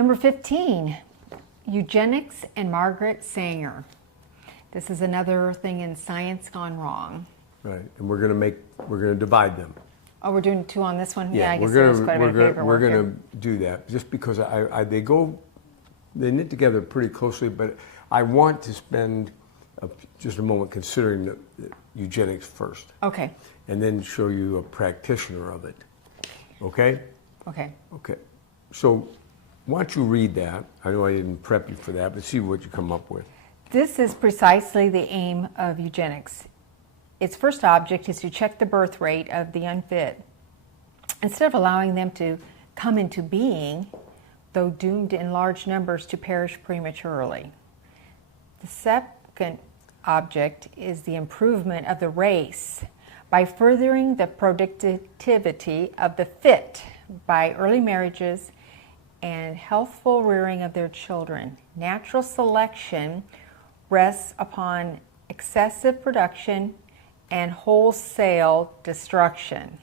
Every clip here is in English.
Number 15, eugenics and Margaret Sanger. This is another thing in science gone wrong. Right, and we're going to divide them. Oh, we're doing two on this one? Yeah, I guess there's quite a bit of paperwork we're here. going to do that just because they knit together pretty closely, but I want to spend just a moment considering the eugenics first. Okay. And then show you a practitioner of it. Okay? Okay. Okay. So why don't you read that? I know I didn't prep you for that, but see what you come up with. This is precisely the aim of eugenics. Its first object is to check the birth rate of the unfit. Instead of allowing them to come into being, though doomed in large numbers to perish prematurely. The second object is the improvement of the race by furthering the productivity of the fit by early marriages and healthful rearing of their children. Natural selection rests upon excessive production and wholesale destruction.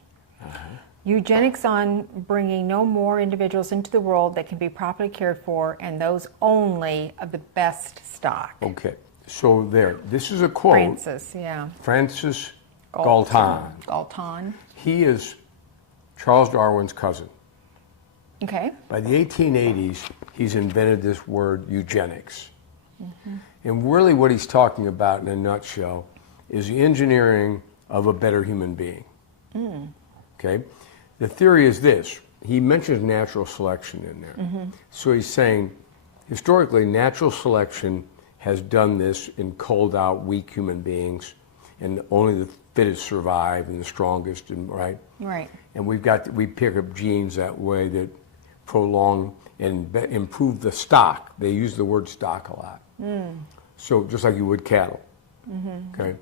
Eugenics on bringing no more individuals into the world that can be properly cared for, and those only of the best stock. Okay, so there. This is a quote. Francis Galton. Galton. He is Charles Darwin's cousin. Okay. By the 1880s, he's invented this word eugenics. And really what he's talking about in a nutshell is the engineering of a better human being. Okay? The theory is this. He mentions natural selection in there. So he's saying, historically, natural selection has done this and culled out weak human beings, and only the fittest survive and the strongest, and right? Right. And we pick up genes that way that prolong and improve the stock. They use the word stock a lot. So just like you would cattle. Okay.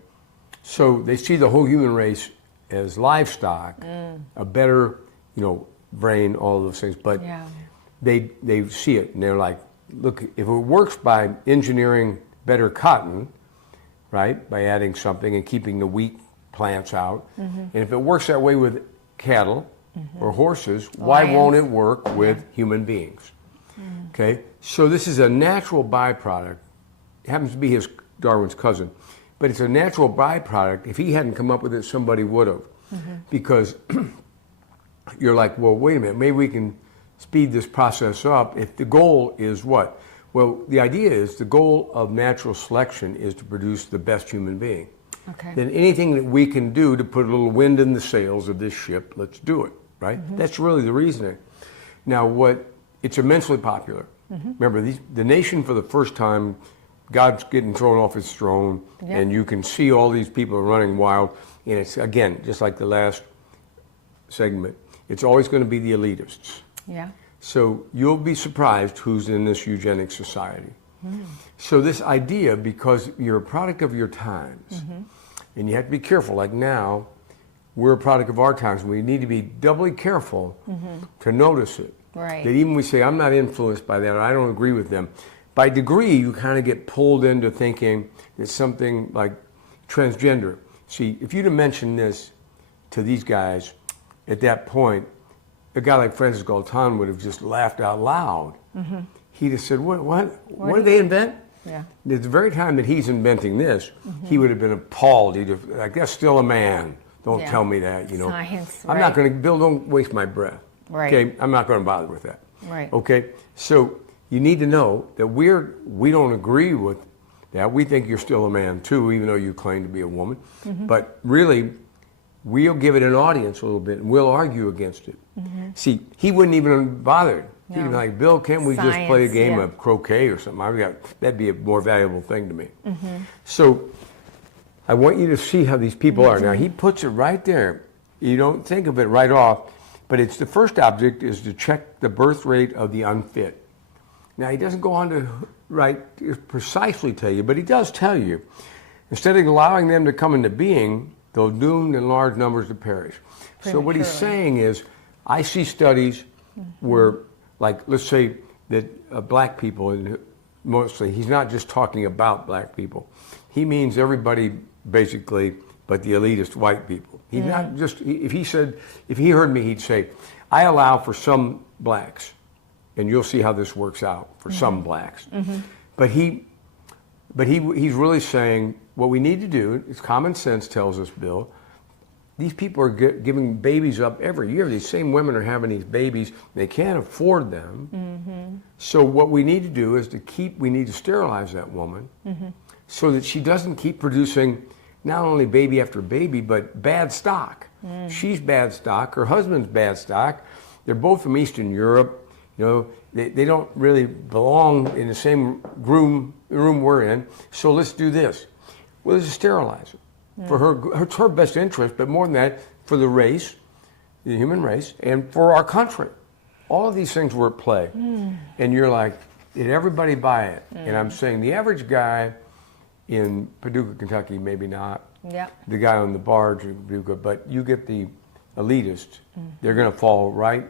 So they see the whole human race as livestock, a better, brain, all those things. But they see it and they're like, look, if it works by engineering better cotton, right, by adding something and keeping the weak plants out, and if it works that way with cattle or horses, why won't it work with human beings? Okay, so this is a natural byproduct. It happens to be Darwin's cousin, but it's a natural byproduct. If he hadn't come up with it, somebody would have. Because you're like, well, wait a minute, maybe we can speed this process up if the goal is what? Well, the idea is the goal of natural selection is to produce the best human being. Okay. Then anything that we can do to put a little wind in the sails of this ship, let's do it, right? That's really the reasoning. Now, it's immensely popular. Remember, the nation for the first time, God's getting thrown off his throne, and you can see all these people running wild, and it's, again, just like the last segment, it's always going to be the elitists. Yeah. So you'll be surprised who's in this eugenic society. So this idea, because you're a product of your times, and you have to be careful, like now, we're a product of our times. We need to be doubly careful to notice it. Right. That even we say, I'm not influenced by that, or I don't agree with them. By degree, you kind of get pulled into thinking it's something like transgender. See, if you'd have mentioned this to these guys at that point, a guy like Francis Galton would have just laughed out loud. He'd have said, what did they invent? Yeah. At the very time that he's inventing this, he would have been appalled. He'd have, like, that's still a man. Don't tell me that, Science, I'm not going to, Bill, don't waste my breath. Right. Okay, I'm not going to bother with that. Right. Okay, so you need to know that we don't agree with that. We think you're still a man too, even though you claim to be a woman. But really, we'll give it an audience a little bit, and we'll argue against it. See, he wouldn't even have bothered. He'd be like, Bill, can't we just play a game of croquet or something? That'd be a more valuable thing to me. So I want you to see how these people are. Now, he puts it right there. You don't think of it right off, but it's the first object is to check the birth rate of the unfit. Now, he doesn't go on to precisely tell you, but he does tell you. Instead of allowing them to come into being, they're doomed in large numbers to perish. So what he's saying is, I see studies where, like, let's say that black people, and mostly, he's not just talking about black people. He means everybody, basically, but the elitist white people. He's not just, if he heard me, he'd say, I allow for some blacks and you'll see how this works out for some blacks. But he's really saying what we need to do, it's common sense tells us, Bill, these people are giving babies up every year. These same women are having these babies. They can't afford them. So what we need to do is we need to sterilize that woman so that she doesn't keep producing not only baby after baby, but bad stock. She's bad stock. Her husband's bad stock. They're both from Eastern Europe. You know, they don't really belong in the same room we're in. So let's do this. Well, let's sterilize her. For her best interest, but more than that, for the race, the human race, and for our country. All of these things were at play. And you're like, did everybody buy it? And I'm saying the average guy in Paducah, Kentucky, maybe not. The guy on the barge in Paducah, but you get the elitists, they're going to fall right,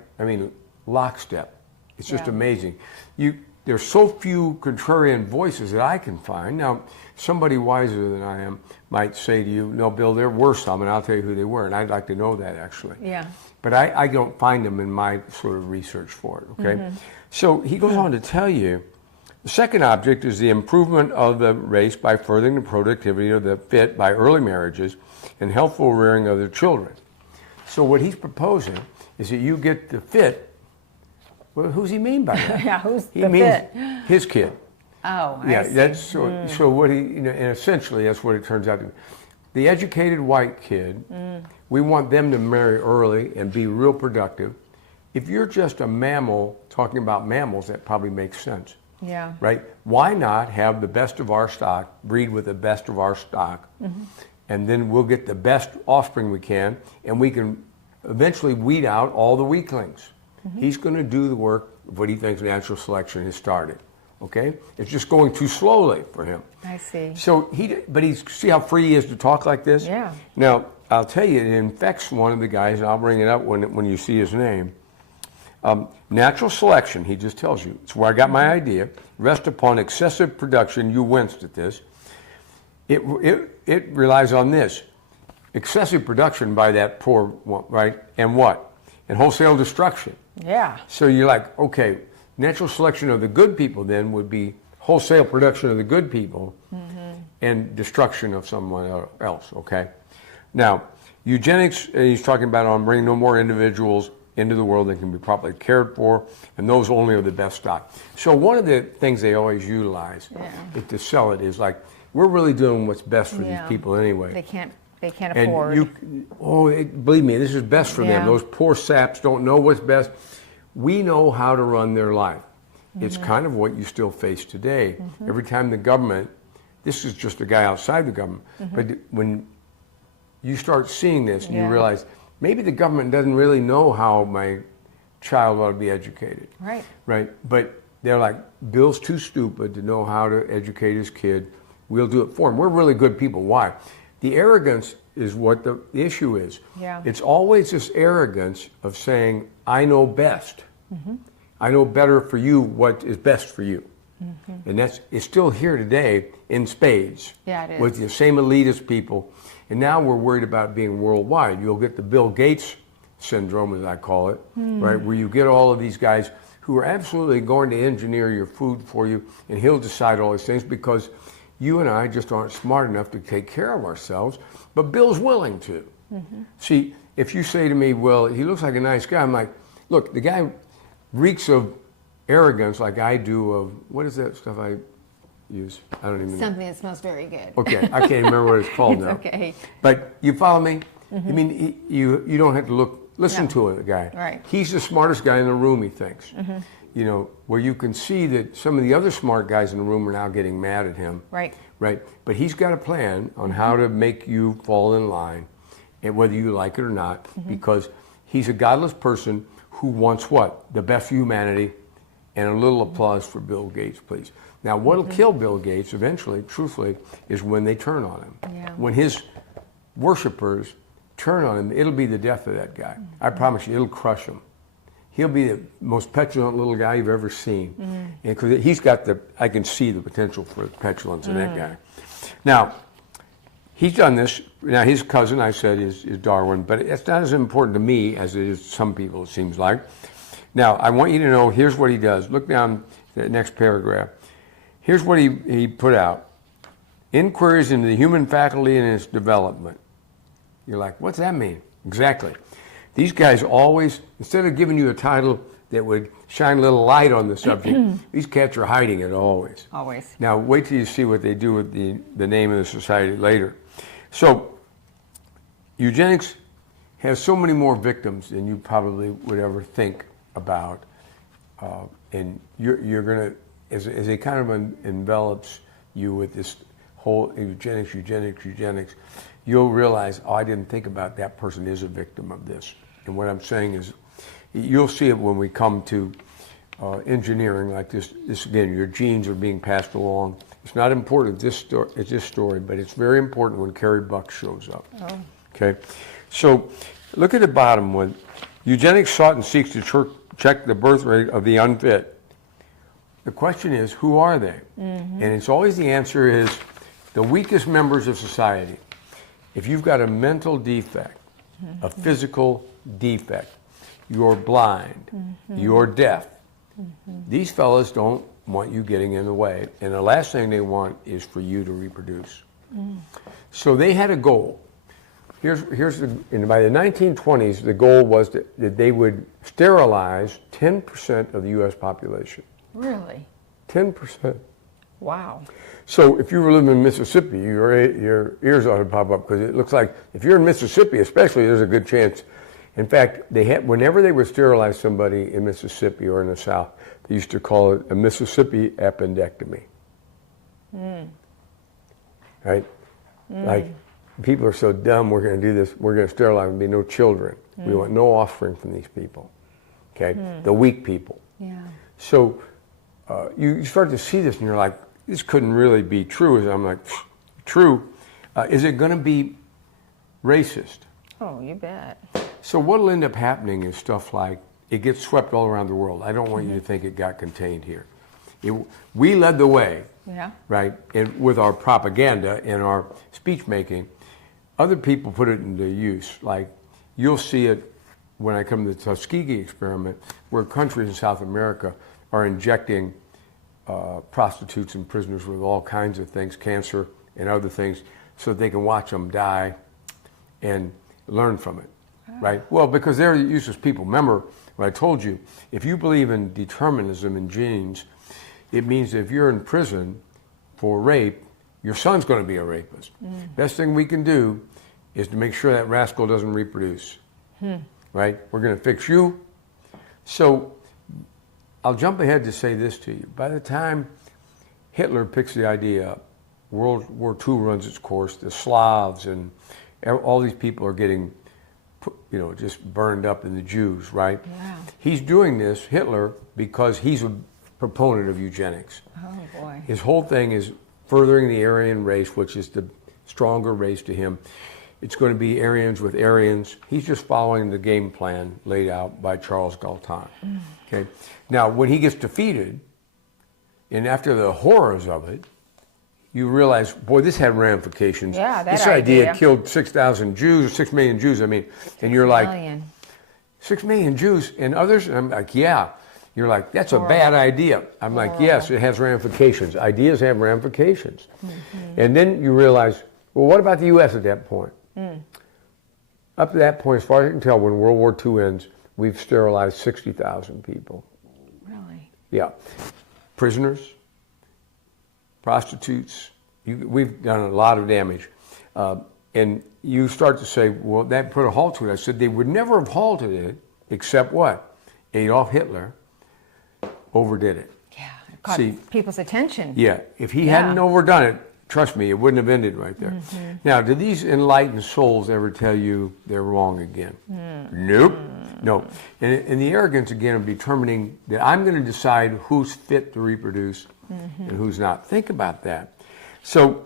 lockstep. It's just amazing. There's so few contrarian voices that I can find. Now, somebody wiser than I am might say to you, no, Bill, there were some, and I'll tell you who they were, and I'd like to know that, actually. But I don't find them in my sort of research for it, okay? So he goes on to tell you, the second object is the improvement of the race by furthering the productivity of the fit by early marriages and healthful rearing of their children. So what he's proposing is that you get the fit. Well, who's he mean by that? Who's he the means fit? His kid. Oh, I see. That's so what he, and essentially that's what it turns out to be. The educated white kid, we want them to marry early and be real productive. If you're just a mammal talking about mammals, that probably makes sense. Right? Why not have the best of our stock, breed with the best of our stock, and then we'll get the best offspring we can, and we can eventually weed out all the weaklings. He's going to do the work of what he thinks natural selection has started. Okay? It's just going too slowly for him. I see. So see how free he is to talk like this? Now, I'll tell you, it infects one of the guys, and I'll bring it up when you see his name. Natural selection, he just tells you, it's where I got my idea, rests upon excessive production. You winced at this. It relies on this. Excessive production by that poor one, right? And what? And wholesale destruction. So you're like, okay, natural selection of the good people then would be wholesale production of the good people and destruction of someone else, okay? Now, eugenics, he's talking about on bringing no more individuals into the world that can be properly cared for, and those only are the best stock. So one of the things they always utilize to sell it is like, we're really doing what's best for these people anyway. They can't afford. Believe me, this is best for them. Those poor saps don't know what's best. We know how to run their life. It's kind of what you still face today. Every time the government, this is just a guy outside the government, but when you start seeing this and you realize, maybe the government doesn't really know how my child ought to be educated. Right? But they're like, Bill's too stupid to know how to educate his kid. We'll do it for him. We're really good people. Why? The arrogance is what the issue is. It's always this arrogance of saying, I know best. I know better for you what is best for you. And it's still here today in spades. It is. With the same elitist people. And now we're worried about being worldwide. You'll get the Bill Gates syndrome, as I call it, right? Where you get all of these guys who are absolutely going to engineer your food for you, and he'll decide all these things because you and I just aren't smart enough to take care of ourselves, but Bill's willing to. See, if you say to me, well, he looks like a nice guy, I'm like, look, the guy reeks of arrogance like I do of, what is that stuff I use? I don't even know. Something that smells very good. Okay, I can't remember what it's called now. Okay. But you follow me? I mean, you don't have to listen to the guy. Right. He's the smartest guy in the room, he thinks. You know, where you can see that some of the other smart guys in the room are now getting mad at him. Right. But he's got a plan on how to make you fall in line, and whether you like it or not, because he's a godless person who wants what? The best for humanity, and a little applause for Bill Gates, please. Now, what'll kill Bill Gates eventually, truthfully, is when they turn on him. When his worshipers turn on him, it'll be the death of that guy. I promise you, it'll crush him. He'll be the most petulant little guy you've ever seen. Because he's got I can see the potential for petulance in that guy. Now, he's done this. Now, his cousin, I said, is Darwin, but it's not as important to me as it is to some people, it seems like. Now, I want you to know, here's what he does. Look down the next paragraph. Here's what he put out. Inquiries into the human faculty and its development. You're like, what's that mean? Exactly. These guys always, instead of giving you a title that would shine a little light on the subject, these cats are hiding it always. Always. Now, wait till you see what they do with the name of the society later. So, eugenics has so many more victims than you probably would ever think about. And you're going to, as it kind of envelops you with this whole eugenics, you'll realize, oh, I didn't think about that person is a victim of this. And what I'm saying is, you'll see it when we come to engineering like this. This again, your genes are being passed along. It's not important this story, but it's very important when Carrie Buck shows up. Oh. Okay, so look at the bottom one. Eugenics sought and seeks to check the birth rate of the unfit. The question is, who are they? Mm-hmm. And it's always the answer is the weakest members of society. If you've got a mental defect, a physical defect, you're blind, you're deaf, these fellas don't want you getting in the way. And the last thing they want is for you to reproduce. So they had a goal. By the 1920s, the goal was that they would sterilize 10% of the U.S. population. Really? 10%. Wow. So if you were living in Mississippi, your ears ought to pop up, because it looks like if you're in Mississippi especially, there's a good chance. In fact, whenever they would sterilize somebody in Mississippi or in the South, they used to call it a Mississippi appendectomy. Right? Like, people are so dumb, we're going to do this, we're going to sterilize, there'll be no children. We want no offspring from these people. Okay? The weak people. Yeah. So you start to see this and you're like, this couldn't really be true. And I'm like, true. Is it going to be racist? Oh, you bet. So what'll end up happening is stuff like, it gets swept all around the world. I don't want you to think it got contained here. We led the way, right, with our propaganda and our speech making. Other people put it into use. Like, you'll see it when I come to the Tuskegee experiment, where countries in South America are injecting prostitutes and prisoners with all kinds of things, cancer and other things, so that they can watch them die and learn from it, right? Well, because they're useless people. Remember what I told you, if you believe in determinism in genes, it means that if you're in prison for rape, your son's going to be a rapist. Best thing we can do is to make sure that rascal doesn't reproduce, right? We're going to fix you. So I'll jump ahead to say this to you. By the time Hitler picks the idea up, World War II runs its course, the Slavs and all these people are getting, just burned up, in the Jews, right? Yeah. He's doing this, Hitler, because he's a proponent of eugenics. Oh, boy. His whole thing is furthering the Aryan race, which is the stronger race to him. It's going to be Aryans with Aryans. He's just following the game plan laid out by Charles Galton. Okay. Now, when he gets defeated, and after the horrors of it, you realize, boy, this had ramifications. Yeah, this idea killed 6,000 Jews, 6 million Jews, and you're like, 6 million Jews and others? And I'm like, yeah. You're like, that's a bad idea. I'm like, yes, it has ramifications. Ideas have ramifications. And then you realize, well, what about the U.S. at that point? Up to that point, as far as I can tell, when World War II ends, we've sterilized 60,000 people. Really? Yeah. Prisoners, prostitutes, we've done a lot of damage. And you start to say, well, that put a halt to it. I said they would never have halted it, except what? Adolf Hitler overdid it. Yeah, it caught people's attention. Yeah, if he hadn't overdone it, trust me, it wouldn't have ended right there. Now, do these enlightened souls ever tell you they're wrong again? Nope. No. And the arrogance, again, of determining that I'm going to decide who's fit to reproduce and who's not. Think about that. So,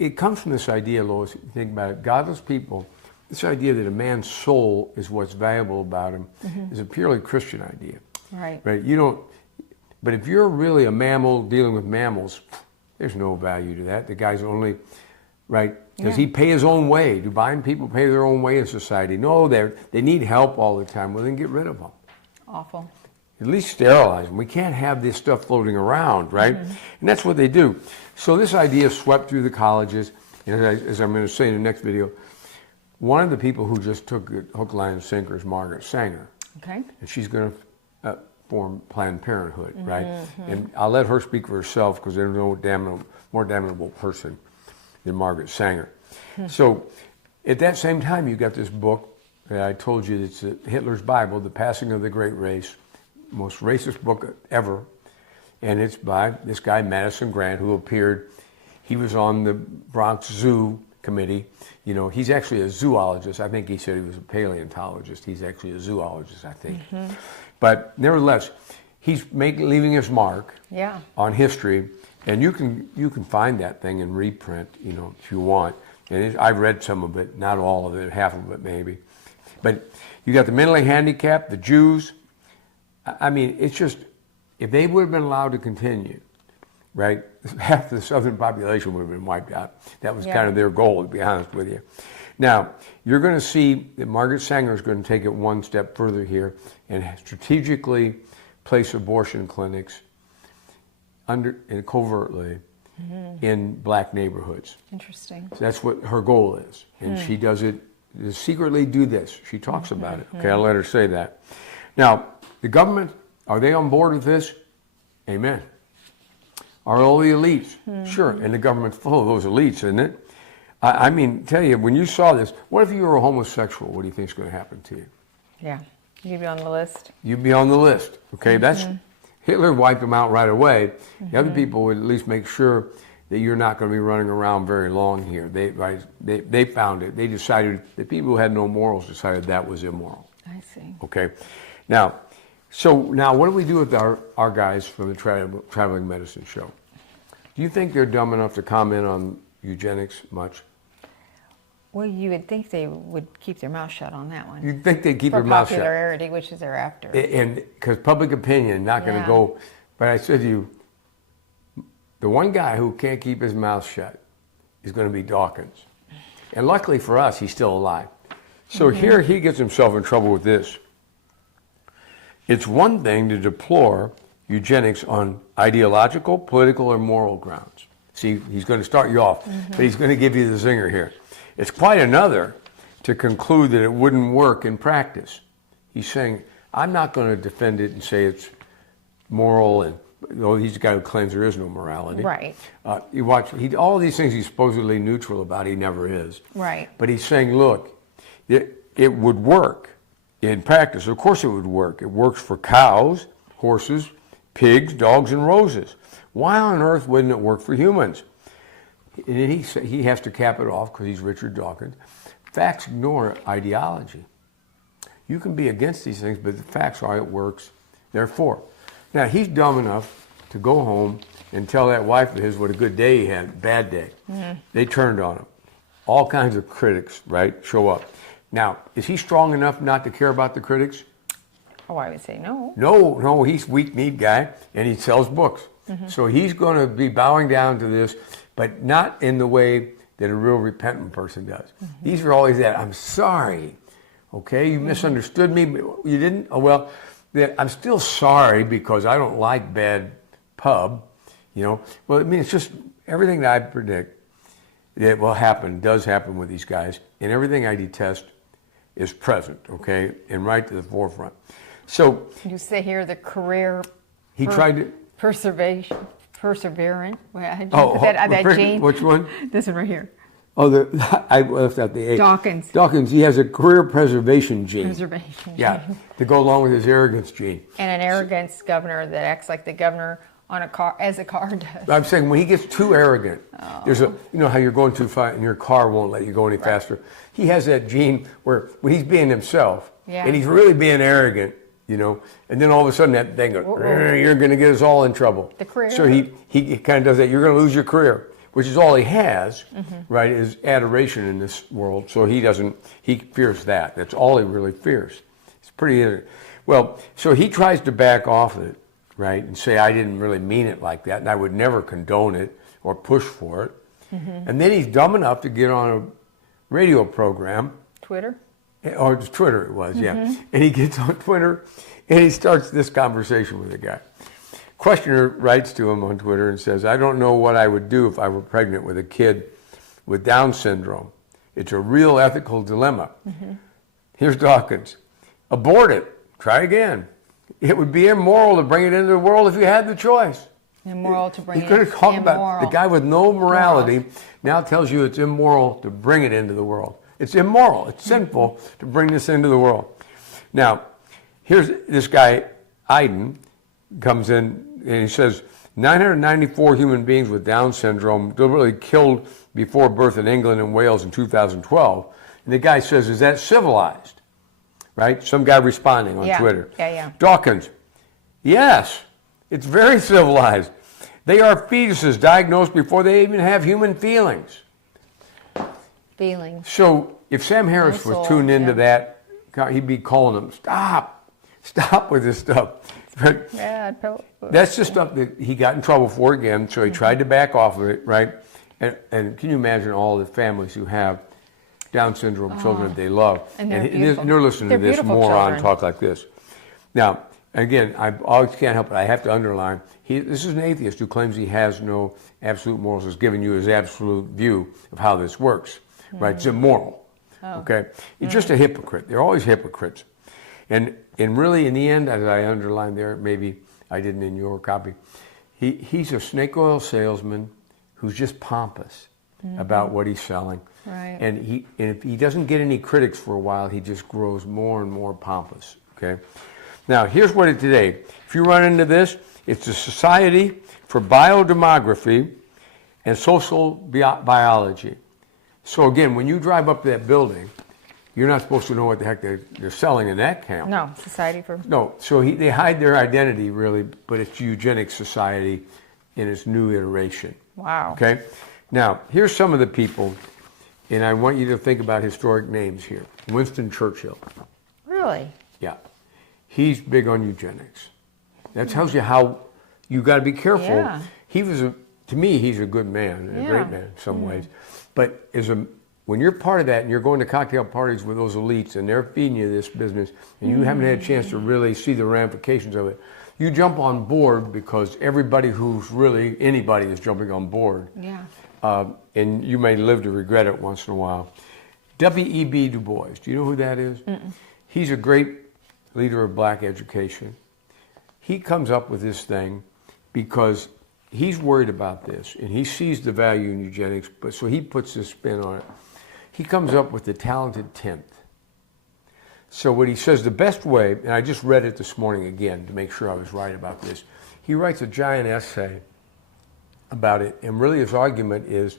it comes from this idea, Lois, you think about it, godless people, this idea that a man's soul is what's valuable about him is a purely Christian idea. Right. Right. But if you're really a mammal dealing with mammals, there's no value to that. The guy's only, right? Does he pay his own way? Do blind people pay their own way in society? No, they need help all the time. Well, then get rid of them. Awful. At least sterilize them. We can't have this stuff floating around, right? And that's what they do. So this idea swept through the colleges. And as I'm going to say in the next video, one of the people who just took it hook, line, and sinker is Margaret Sanger. Okay. And she's going to form Planned Parenthood, right? And I'll let her speak for herself because there's no more damnable person than Margaret Sanger. So at that same time, you got this book that I told you, it's Hitler's Bible, The Passing of the Great Race, most racist book ever. And it's by this guy, Madison Grant, who appeared. He was on the Bronx Zoo committee. You know, he's actually a zoologist. I think he said he was a paleontologist. He's actually a zoologist, I think. But nevertheless, he's leaving his mark on history. And you can find that thing in reprint, you know, if you want. And I've read some of it, not all of it, half of it maybe. But you got the mentally handicapped, the Jews. I mean, it's just, if they would have been allowed to continue, right, half the southern population would have been wiped out. That was kind of their goal, to be honest with you. Now, you're going to see that Margaret Sanger is going to take it one step further here and strategically place abortion clinics and covertly in black neighborhoods. Interesting. So that's what her goal is. And she does it, secretly do this. She talks about it. Okay, I'll let her say that. Now, the government, are they on board with this? Amen. Are all the elites? Sure, and the government's full of those elites, isn't it? I mean, tell you, when you saw this, what if you were a homosexual? What do you think is going to happen to you? Yeah, you'd be on the list. You'd be on the list, okay? That's Hitler wiped them out right away. The other people would at least make sure that you're not going to be running around very long here. They found it. They decided, the people who had no morals decided that was immoral. I see. Okay? Now, what do we do with our guys from the Traveling Medicine Show? Do you think they're dumb enough to comment on eugenics much? Well, you would think they would keep their mouth shut on that one. You'd think they'd keep their mouth shut. For popularity, which is they're after. And because public opinion, not going to go. But I said to you, the one guy who can't keep his mouth shut is going to be Dawkins. And luckily for us, he's still alive. So here he gets himself in trouble with this. It's one thing to deplore eugenics on ideological, political, or moral grounds. See, he's going to start you off, but he's going to give you the zinger here. It's quite another to conclude that it wouldn't work in practice. He's saying, I'm not going to defend it and say it's moral, and he's the guy who claims there is no morality. Right. You watch, all these things he's supposedly neutral about, he never is. Right. But he's saying, look, it would work in practice. Of course it would work. It works for cows, horses, pigs, dogs, and roses. Why on earth wouldn't it work for humans? And then he has to cap it off because he's Richard Dawkins. Facts ignore ideology. You can be against these things, but the facts are it works. Therefore, now he's dumb enough to go home and tell that wife of his what a good day he had, bad day. They turned on him. All kinds of critics, right, show up. Now, is he strong enough not to care about the critics? Oh, I would say no. No, he's a weak-kneed guy, and he sells books. So he's going to be bowing down to this, but not in the way that a real repentant person does. These are always that, I'm sorry, okay, you misunderstood me, but you didn't? Oh, well, I'm still sorry because I don't like bad pub, you know. Well, I mean, it's just everything that I predict that will happen, does happen with these guys, and everything I detest is present, okay, and right to the forefront. So you say here the career he tried to perseverant. How did you put that gene? Which one? This one right here. Oh, I left out the A. Dawkins. He has a career preservation gene. Preservation. Yeah, to go along with his arrogance gene. And an arrogance governor that acts like the governor on a car, as a car does. I'm saying when he gets too arrogant, there's you know how you're going too fast and your car won't let you go any faster. He has that gene where when he's being himself and he's really being arrogant, you know, and then all of a sudden that thing goes, you're going to get us all in trouble. The career. So he kind of does that. You're going to lose your career, which is all he has, right, is adoration in this world. So he fears that. That's all he really fears. It's pretty, well, so he tries to back off of it, right, and say, I didn't really mean it like that, and I would never condone it or push for it. And then he's dumb enough to get on a radio program. Twitter? Or just Twitter it was, yeah. And he gets on Twitter and he starts this conversation with the guy. Questioner writes to him on Twitter and says, I don't know what I would do if I were pregnant with a kid with Down syndrome. It's a real ethical dilemma. Here's Dawkins. Abort it. Try again. It would be immoral to bring it into the world if you had the choice. Immoral to bring it. He could have talked about the guy with no morality now tells you it's immoral to bring it into the world. It's immoral. It's sinful to bring this into the world. Now, here's this guy, Iden, comes in and he says, 994 human beings with Down syndrome deliberately killed before birth in England and Wales in 2012. And the guy says, is that civilized? Right? Some guy responding on Twitter. Dawkins, yes, it's very civilized. They are fetuses diagnosed before they even have human feelings. So if Sam Harris was tuned into that, he'd be calling them, stop with this stuff. But that's the stuff that he got in trouble for again, so he tried to back off of it, right? And can you imagine all the families who have Down syndrome children that they love? And they're listening to this moron talk like this. Now, again, I always can't help it. I have to underline, this is an atheist who claims he has no absolute morals, is giving you his absolute view of how this works. Right? It's immoral. Okay? He's just a hypocrite. They're always hypocrites. And really, in the end, as I underlined there, maybe I didn't in your copy, he's a snake oil salesman who's just pompous about what he's selling. Right. And if he doesn't get any critics for a while, he just grows more and more pompous. Okay? Now, here's what it today. If you run into this, it's the Society for Biodemography and Social Biology. So again, when you drive up to that building, you're not supposed to know what the heck they're selling in that camp. No, Society for... No, so they hide their identity really, but it's Eugenics Society in its new iteration. Wow. Okay? Now, here's some of the people, and I want you to think about historic names here. Winston Churchill. Really? Yeah. He's big on eugenics. That tells you how you got to be careful. Yeah. To me, he's a good man, and a great man in some ways. But when you're part of that and you're going to cocktail parties with those elites and they're feeding you this business and you haven't had a chance to really see the ramifications of it, you jump on board because everybody who's really anybody is jumping on board. Yeah. And you may live to regret it once in a while. W.E.B. Du Bois, do you know who that is? He's a great leader of black education. He comes up with this thing because he's worried about this, and he sees the value in eugenics, but so he puts this spin on it. He comes up with the talented 10th. So what he says, the best way, and I just read it this morning again to make sure I was right about this, he writes a giant essay about it, and really his argument is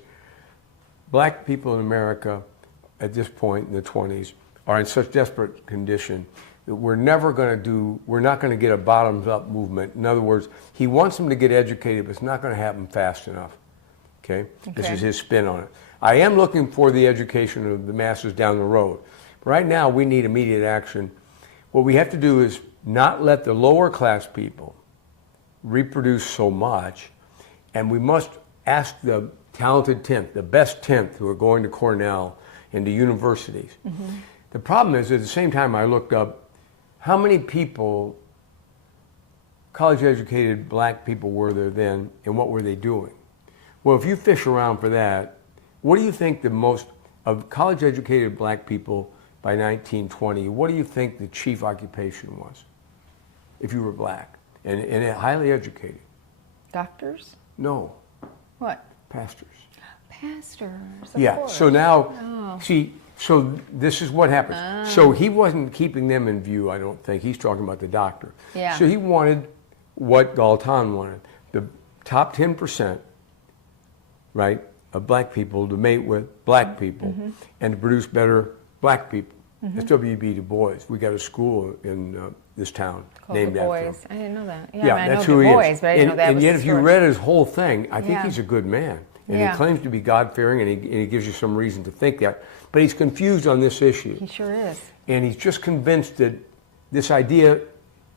black people in America at this point in the 20s are in such desperate condition that we're not going to get a bottoms-up movement. In other words, he wants them to get educated, but it's not going to happen fast enough. Okay? This is his spin on it. I am looking for the education of the masses down the road. But right now, we need immediate action. What we have to do is not let the lower class people reproduce so much, and we must ask the talented 10th, the best 10th who are going to Cornell and to universities. The problem is, at the same time, I looked up how many people, college-educated black people were there then, and what were they doing? Well, if you fish around for that, what do you think the most of college-educated black people by 1920, what do you think the chief occupation was if you were black and highly educated? Doctors? No. What? Pastors. Pastors, of course. So now, see, so this is what happens. So he wasn't keeping them in view, I don't think. He's talking about the doctor. Yeah. So he wanted what Galton wanted, the top 10%, right, of black people to mate with black people and to produce better black people. That's W.E.B. Du Bois. We got a school in this town named after him. I didn't know that. Yeah, I that's know who Du he Bois, is. but I didn't know that and was yet, the if you story. read his whole thing, I think he's a good man. And he claims to be God-fearing, and he gives you some reason to think that. But he's confused on this issue. He sure is. And he's just convinced that this idea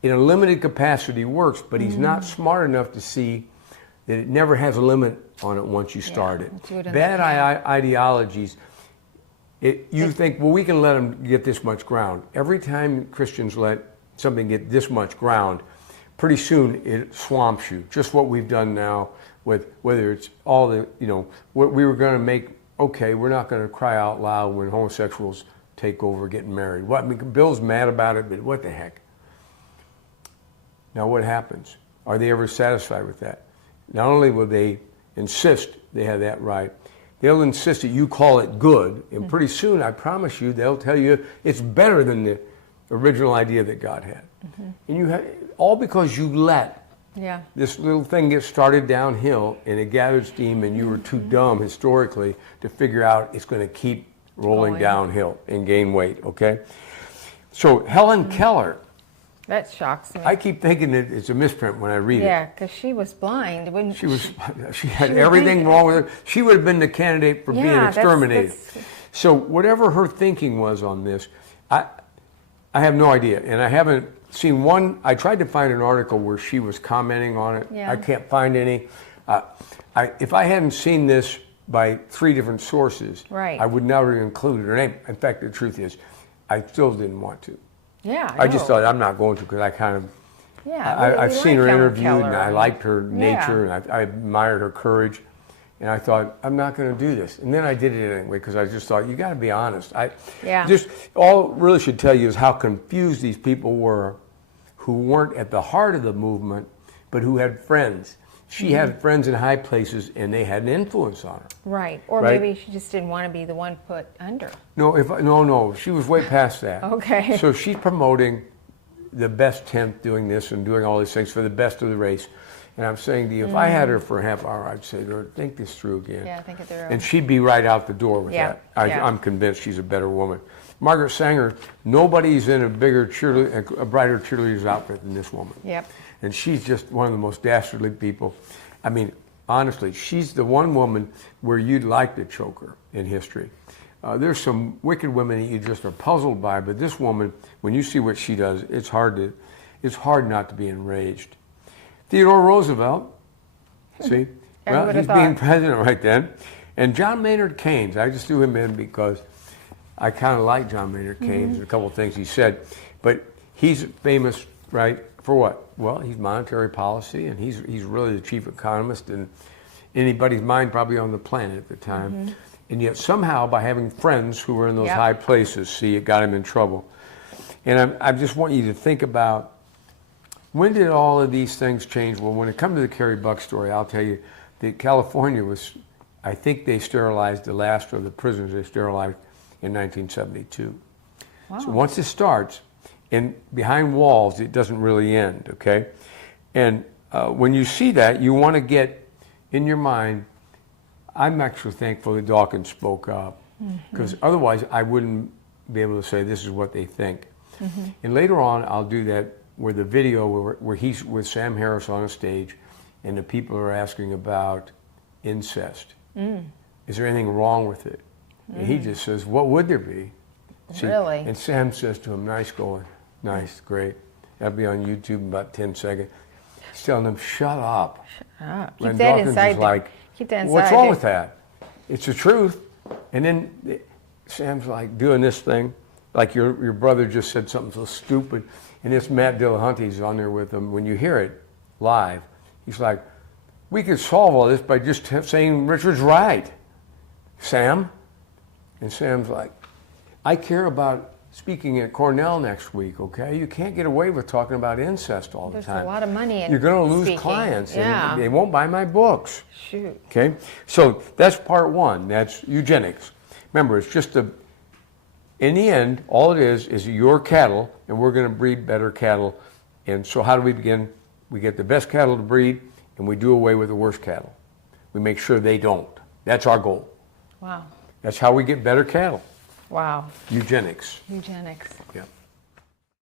in a limited capacity works, but he's not smart enough to see that it never has a limit on it once you start it. do it in Bad the ideologies, you think, well, we can let them get this much ground. Every time Christians let something get this much ground, pretty soon it swamps you. Just what we've done now with whether it's all the, what we were going to make, okay, we're not going to cry out loud when homosexuals take over getting married. What, I mean, Bill's mad about it, but what the heck? Now what happens? Are they ever satisfied with that? Not only will they insist they have that right, they'll insist that you call it good, and pretty soon, I promise you, they'll tell you it's better than the original idea that God had. And you have, all because you let this little thing get started downhill and it gathered steam, and you were too dumb historically to figure out it's going to keep rolling downhill and gain weight, okay? So Helen Keller, That shocks me. I keep thinking that it's a misprint when I read it. Yeah, because she was blind, wouldn't she? She had everything wrong with her. She would have been the candidate for being exterminated. So whatever her thinking was on this, I have no idea. And I haven't seen one. I tried to find an article where she was commenting on it. Yeah. I can't find any. If I hadn't seen this by 3 different sources, right, I would never have included her name. In fact, the truth is, I still didn't want to. Yeah, I just thought I'm not going to, because I kind of, I've seen her interviewed, and I liked her nature, and I admired her courage, and I thought, I'm not going to do this. And then I did it anyway, because I just thought, you got to be honest. Just all it really should tell you is how confused these people were, who weren't at the heart of the movement, but who had friends. She had friends in high places, and they had an influence on her. Right, or maybe she just didn't want to be the one put under. No, she was way past that. Okay. So she's promoting the best 10th, doing this and doing all these things for the best of the race. And I'm saying to you, if I had her for a half hour, I'd say to her, think this through again. Yeah, think it through. And she'd be right out the door with that. I'm convinced she's a better woman. Margaret Sanger, nobody's in a brighter cheerleader's outfit than this woman. Yep. And she's just one of the most dastardly people. I mean, honestly, she's the one woman where you'd like to choke her in history. There's some wicked women that you just are puzzled by, but this woman, when you see what she does, it's hard not to be enraged. Theodore Roosevelt, see? Well, he's being president right then. And John Maynard Keynes, I just threw him in because I kind of like John Maynard Keynes and a couple of things he said. But he's famous, right, for what? Well, he's monetary policy, and he's really the chief economist in anybody's mind probably on the planet at the time. And yet somehow, by having friends who were in those high places, see, it got him in trouble. And I just want you to think about, when did all of these things change? Well, when it comes to the Carrie Buck story, I'll tell you that California was, I think they sterilized the last of the prisoners they sterilized in 1972. Wow. So once it starts, and behind walls, it doesn't really end, okay? And when you see that, you want to get in your mind, I'm actually thankful that Dawkins spoke up, because otherwise I wouldn't be able to say this is what they think. And later on, I'll do that where the video where he's with Sam Harris on a stage, and the people are asking about incest. Is there anything wrong with it? And he just says, what would there be? See, really? And Sam says to him, nice going. Nice, great. That'll be on YouTube in about 10 seconds. He's telling them, shut up. Shut up. Keep that Dawkins inside. is like, keep that inside. what's wrong with that? It's the truth. And then Sam's like doing this thing, like your brother just said something so stupid, and this Matt Dillahunty's on there with him. When you hear it live, he's like, we could solve all this by just saying Richard's right, Sam. And Sam's like, I care about speaking at Cornell next week, okay? You can't get away with talking about incest all the time. There's a lot of money in You're going to lose speaking. clients, and they won't buy my books. Shoot. Okay? So that's part one. That's eugenics. Remember, it's just in the end, all it is your cattle, and we're going to breed better cattle. And so how do we begin? We get the best cattle to breed, and we do away with the worst cattle. We make sure they don't. That's our goal. Wow. That's how we get better cattle. Wow. Eugenics. Eugenics. Yeah.